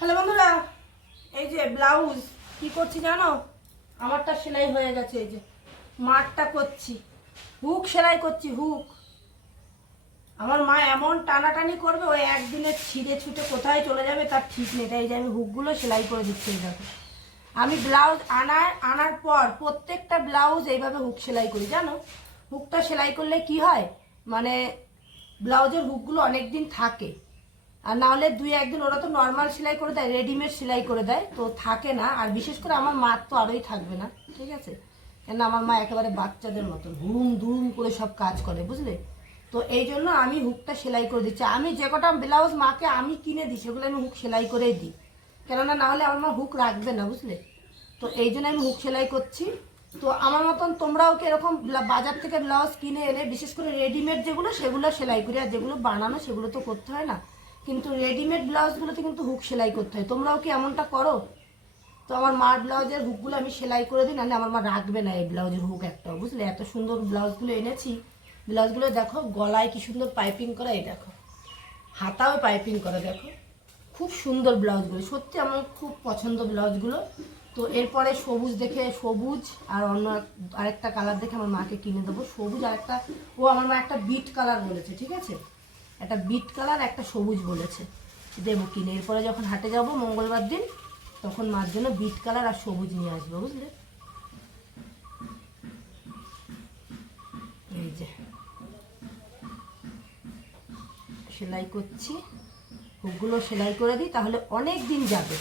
Hello বন্ধুরা, এই যে ব্লাউজ কি করছি জানো? আমারটা সেলাই হয়ে গেছে। এই যে মারটা করছি, হুক সেলাই করছি। হুক আমার মা এমন টানাটানি করবে, ওই একদিনে ছিঁড়ে ছুটে কোথায় চলে যাবে তার ঠিক নেই। তাই যে আমি হুকগুলো সেলাই করে দিচ্ছি। এই দেখো, আমি ব্লাউজ আনার পর প্রত্যেকটা ব্লাউজ এইভাবে হুক সেলাই করি। জানো, হুকটা সেলাই করলে কি হয়, মানে ব্লাউজের হুকগুলো অনেক দিন থাকে। আর না হলে দুই একদিন ওরা তো নর্মাল সেলাই করে দেয়, রেডিমেড সেলাই করে দেয়, তো থাকে না। আর বিশেষ করে আমার মার তো আরোই থাকবে না, ঠিক আছে? কেন আমার মা একেবারে বাচ্চাদের মতন হুড়ুম দুরুম করে সব কাজ করে, বুঝলে? তো এই জন্য আমি হুকটা সেলাই করে দিচ্ছি। আমি যে কটা ব্লাউজ মাকে আমি কিনে দিই সেগুলো আমি হুক সেলাই করেই দিই, কেননা না হলে আমার মা হুক রাখবে না, বুঝলে? তো এই জন্য আমি হুক সেলাই করছি। তো আমার মতন তোমরাও কি এরকম বাজার থেকে ব্লাউজ কিনে এনে, বিশেষ করে রেডিমেড যেগুলো সেগুলো সেলাই করি, আর যেগুলো বানানো সেগুলো তো করতে হয় না। কিন্তু রেডিমেড ব্লাউজগুলোতে কিন্তু হুক সেলাই করতে হয়। তোমরাও কি এমনটা করো? তো আমার মার ব্লাউজের হুকগুলো আমি সেলাই করে দিই, নাহলে আমার মা রাখবে না এই ব্লাউজের হুক একটাও, বুঝলে? এত সুন্দর ব্লাউজগুলো এনেছি। ব্লাউজগুলো দেখো, গলায় কি সুন্দর পাইপিং করা, এই দেখো হাতাও পাইপিং করা, দেখো খুব সুন্দর ব্লাউজগুলো। সত্যি আমার খুব পছন্দ ব্লাউজগুলো। তো এরপরে সবুজ দেখে, সবুজ আর অন্য আরেকটা কালার দেখে আমার মাকে কিনে দেবো। সবুজ আর একটা, ও আমার মা একটা বিট কালার বলেছে, ঠিক আছে? একটা বিট কালার একটা সবুজ বলেছে, দেবো কিনে। এরপরে যখন হাটে যাব মঙ্গলবার দিন, তখন মার জন্য বিট কালার আর সবুজ নিয়ে আসবো, বুঝলে? এই যে সেলাই করছি, হুকগুলো সেলাই করে দিই, তাহলে অনেক দিন যাবে।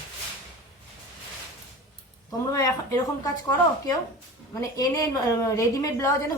তোমরা এখন এরকম কাজ করো কেউ? মানে এনে রেডিমেড ব্লাউজ এনে